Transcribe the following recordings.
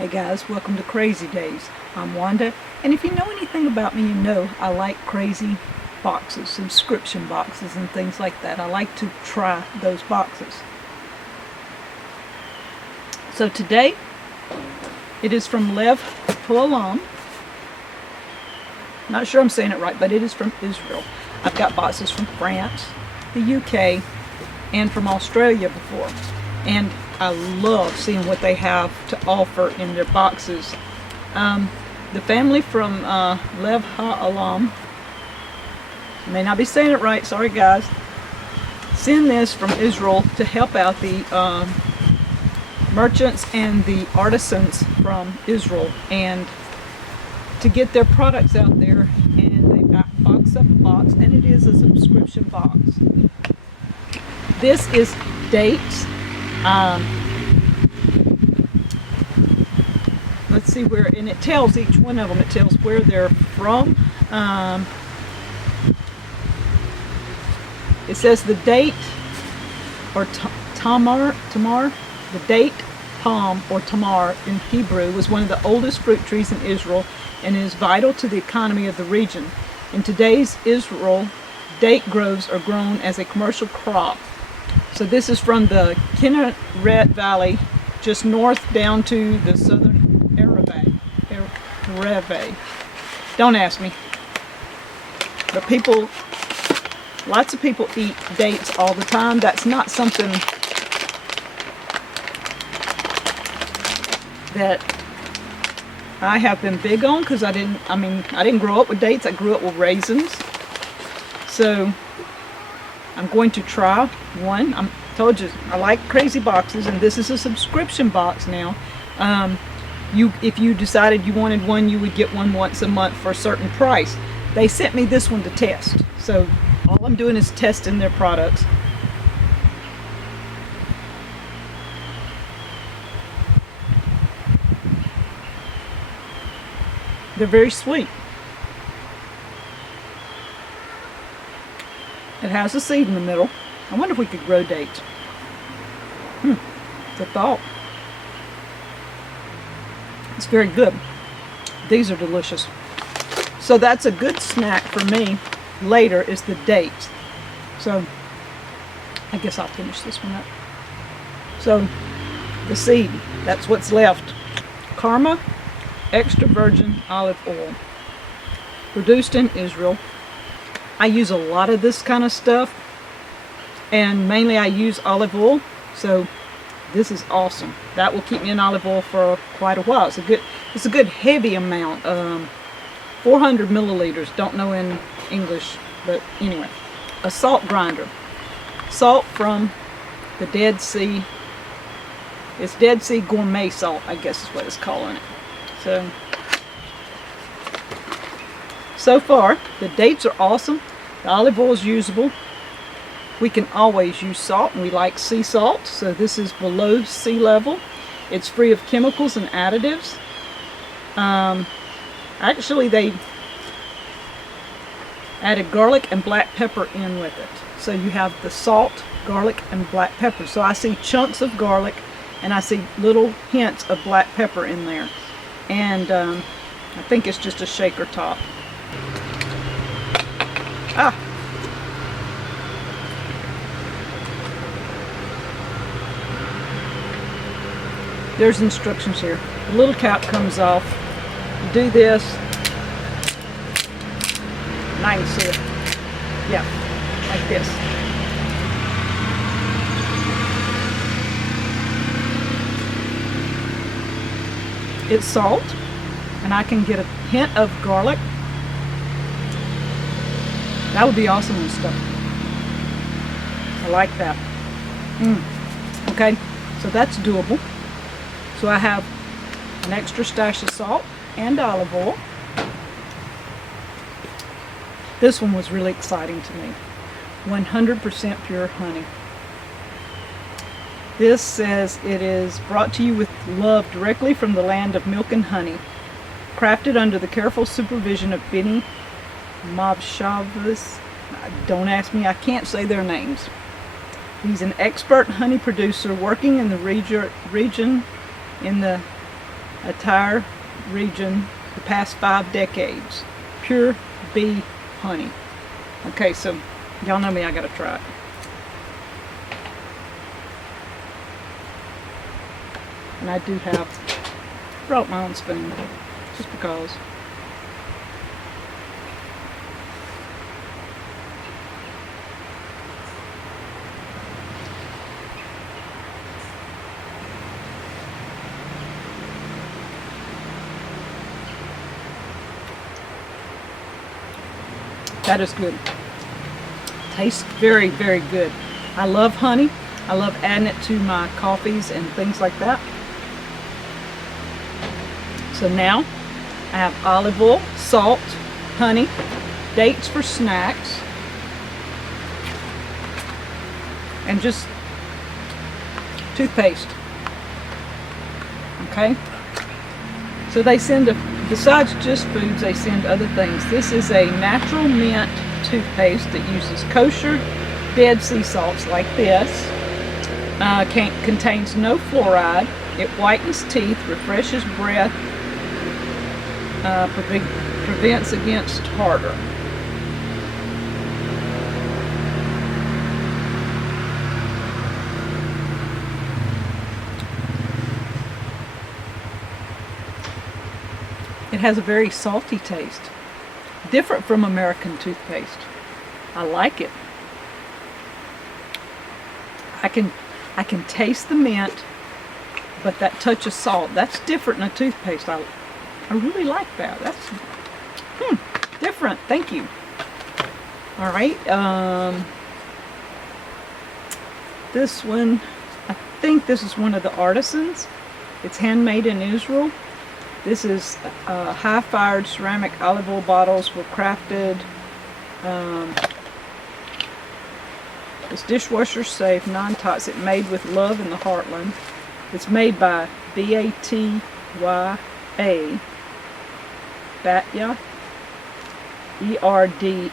Hey guys, welcome to Crazy Days. I'm Wanda, and if you know anything about me, you know I like crazy boxes, subscription boxes and things like that. I like to try those boxes. So today, it is from Lev Haolam. Not sure I'm saying it right, but it is from Israel. I've got boxes from France, the UK, and from Australia before. And I love seeing what they have to offer in their boxes. The family from Lev Haolam, may not be saying it right, sorry guys, send this from Israel to help out the merchants and the artisans from Israel and to get their products out there. And they've got box up box, and it is a subscription box. This is dates. Let's see where, and it tells each one of them, it tells where they're from. It says the date, or tamar, the date, palm, or tamar in Hebrew, was one of the oldest fruit trees in Israel and is vital to the economy of the region. In today's Israel, date groves are grown as a commercial crop. So this is from the Kinneret Valley, just north down to the southern Areve. Don't ask me. But people, lots of people eat dates all the time. That's not something that I have been big on, because I didn't grow up with dates. I grew up with raisins. So I'm going to try one. I told you I like crazy boxes, and this is a subscription box now. If you decided you wanted one, you would get one once a month for a certain price. They sent me this one to test, so all I'm doing is testing their products. They're very sweet. It has a seed in the middle. I wonder if we could grow dates. It's a thought. It's very good. These are delicious. So that's a good snack for me later, is the dates. So I guess I'll finish this one up. So the seed, that's what's left. Karma extra virgin olive oil, produced in Israel. I use a lot of this kind of stuff, and mainly I use olive oil, so this is awesome. That will keep me in olive oil for quite a while. It's a good heavy amount. 400 milliliters. Don't know in English, but anyway. A salt grinder. Salt from the Dead Sea. It's Dead Sea gourmet salt, I guess is what it's calling it. So far, the dates are awesome. The olive oil is usable. We can always use salt, and we like sea salt, so this is below sea level. It's free of chemicals and additives. Actually, they added garlic and black pepper in with it. So you have the salt, garlic, and black pepper. So I see chunks of garlic, and I see little hints of black pepper in there. And I think it's just a shaker top. There's instructions here. The little cap comes off. You do this. And I can see it. Yeah, like this. It's salt, and I can get a hint of garlic. That would be awesome and stuff. I like that. Okay, so that's doable. So I have an extra stash of salt and olive oil. This one was really exciting to me. 100% pure honey. This says it is brought to you with love directly from the land of milk and honey. Crafted under the careful supervision of Benny Mavshavas. Don't ask me, I can't say their names. He's an expert honey producer working in the region in the entire region the past 5 decades. Pure bee honey. Okay, so y'all know me, I gotta try it. And I do have brought my own spoon, just because. That is good. Tastes very, very good. I love honey. I love adding it to my coffees and things like that. So now I have olive oil, salt, honey, dates for snacks, and just toothpaste. Okay? So they send, besides just foods, they send other things. This is a natural mint toothpaste that uses kosher dead sea salts like this. Contains no fluoride. It whitens teeth, refreshes breath, prevents against tartar. It has a very salty taste, different from American toothpaste. I like it. I can taste the mint, but that touch of salt, that's different in a toothpaste. I really like that. That's different. Thank you. All right. This one, I think this is one of the artisans. It's handmade in Israel. This is high-fired ceramic olive oil bottles were crafted. It's dishwasher safe, non-toxic, made with love in the heartland. It's made by Batya, Batya,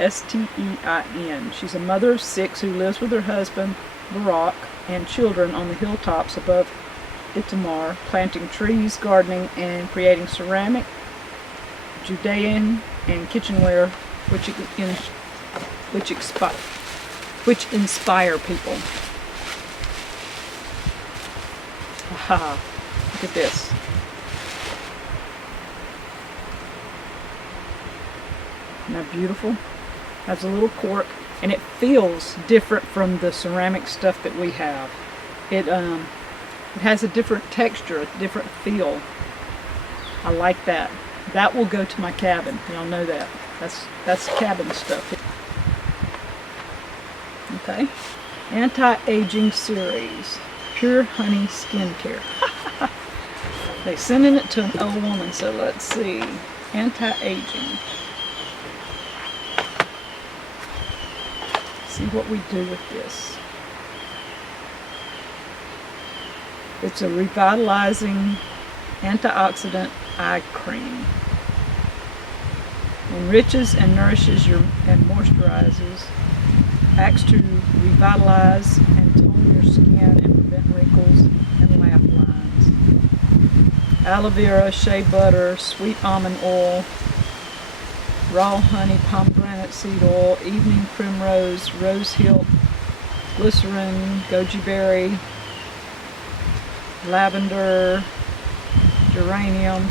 Erdstein. She's a mother of 6 who lives with her husband, Barak, and children on the hilltops above Itamar, planting trees, gardening, and creating ceramic, Judean, and kitchenware, which inspire people. Aha! Look at this. Isn't that beautiful? Has a little cork, and it feels different from the ceramic stuff that we have. It has a different texture, a different feel. I like that. That will go to my cabin. Y'all know that. That's cabin stuff. Okay. Anti-aging series. Pure honey skincare. They sending it to an old woman, so let's see. Anti-aging. See what we do with this. It's a revitalizing antioxidant eye cream. Enriches and nourishes and moisturizes. Acts to revitalize and tone your skin and prevent wrinkles and laugh lines. Aloe vera, shea butter, sweet almond oil, raw honey, pomegranate seed oil, evening primrose, rose hilt, glycerin, goji berry, lavender, geranium.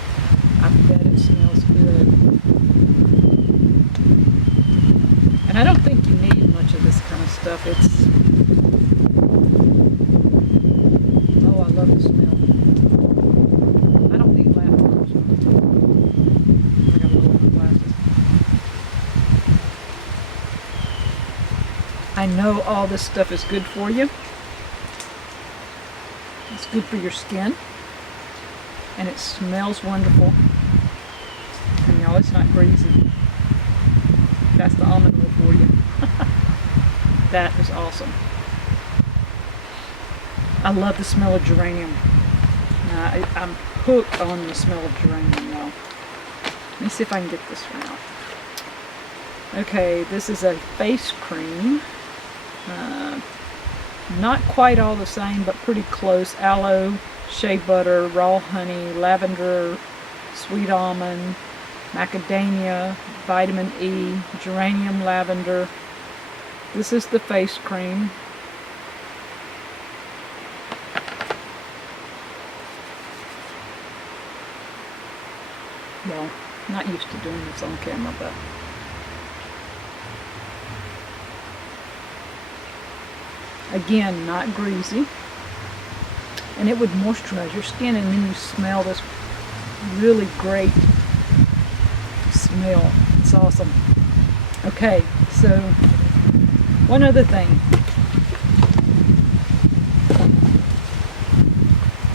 I bet it smells good. And I don't think you need much of this kind of stuff. Oh, I love the smell. I don't need lavender. I gotta lower my glasses. I know all this stuff is good for you. It's good for your skin, and it smells wonderful. And y'all, it's not greasy. That's the almond oil for you. That is awesome. I love the smell of geranium. I'm hooked on the smell of geranium now. Let me see if I can get this one out. Okay, this is a face cream. Not quite all the same, but pretty close. Aloe, shea butter, raw honey, lavender, sweet almond, macadamia, vitamin E, geranium lavender. This is the face cream. Well, not used to doing this on camera, but again, not greasy. And it would moisturize your skin, and then you smell this really great smell. It's awesome. Okay, so one other thing.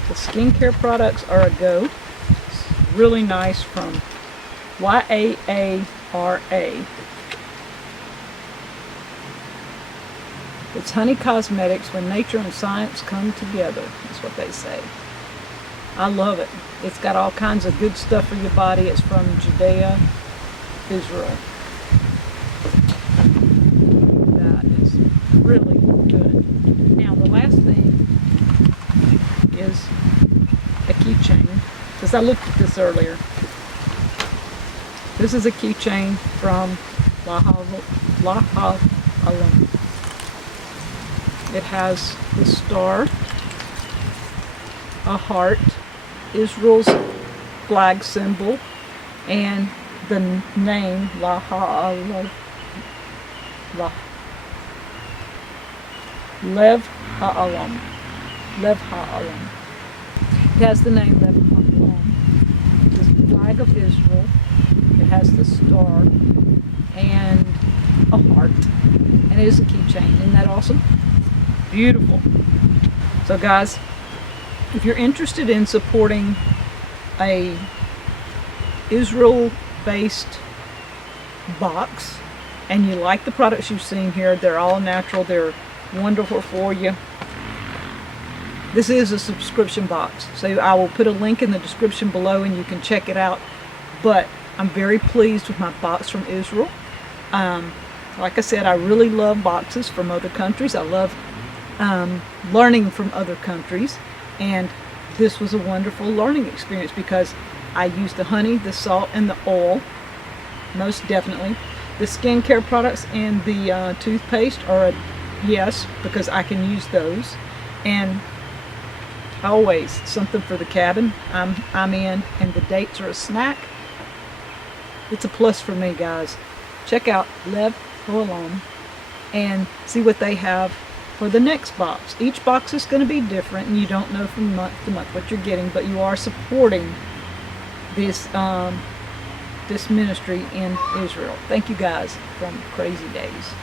The skincare products are a go. It's really nice from YAARA. It's honey cosmetics when nature and science come together. That's what they say. I love it. It's got all kinds of good stuff for your body. It's from Judea, Israel. That is really good. Now the last thing is a keychain, because I looked at this earlier. This is a keychain from Lev Haolam. It has the star, a heart, Israel's flag symbol, and the name Lev Haolam. Lev Haolam. Lev Haolam. It has the name Lev Haolam. The flag of Israel. It has the star and a heart, and it is a keychain. Isn't that awesome? Beautiful. So guys, if you're interested in supporting a Israel-based box and you like the products you've seen here, they're all natural, they're wonderful for you. This is a subscription box, so I will put a link in the description below and you can check it out. But I'm very pleased with my box from Israel. Like I said, I really love boxes from other countries. I love learning from other countries, and this was a wonderful learning experience because I used the honey, the salt, and the oil, most definitely. The skincare products and the toothpaste are a yes, because I can use those, and always something for the cabin I'm in, and the dates are a snack. It's a plus for me, guys. Check out Lev Haolam and see what they have for the next box. Each box is going to be different, and you don't know from month to month what you're getting, but you are supporting this this ministry in Israel. Thank you guys from Crazy Days.